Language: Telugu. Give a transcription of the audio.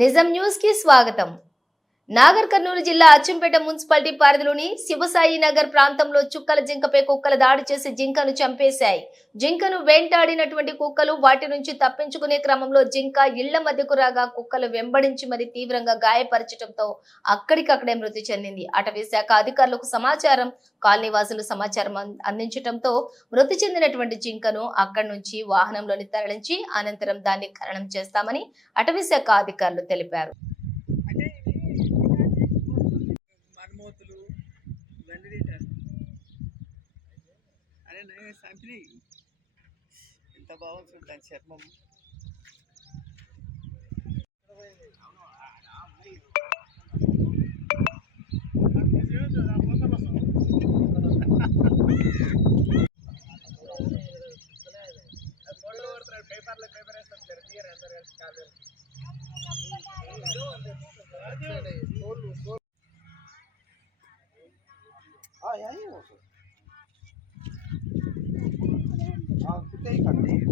నిజం న్యూస్ కి స్వాగతం. నాగర్ కర్నూలు జిల్లా అచ్చంపేట మున్సిపాలిటీ పరిధిలోని శివసాయి నగర్ ప్రాంతంలో చుక్కల జింకపై కుక్కలు దాడి చేసి జింకను చంపేశాయి. జింకను వెంటాడినటువంటి కుక్కలు వాటి నుంచి తప్పించుకునే క్రమంలో జింక ఇళ్ల మధ్యకు రాగా కుక్కలు వెంబడించి మరి తీవ్రంగా గాయపరచడంతో అక్కడికక్కడే మృతి చెందింది. అటవీ శాఖ అధికారులకు సమాచారం కాలనీవాసులు సమాచారం అందించడంతో మృతి చెందినటువంటి జింకను అక్కడి నుంచి వాహనంలోని తరలించి అనంతరం దాన్ని ఖననం చేస్తామని అటవీ శాఖ అధికారులు తెలిపారు. మర్మోతులు ఇవన్నీ తింటారు. అరే నేను సంపిని ఎంత బాగుంటుంది దాని చర్మం. పేపర్ వేస్తారు తీయరు అందరు కలిసి కాదు. यही हो सर हाँ कितने ही करते हैं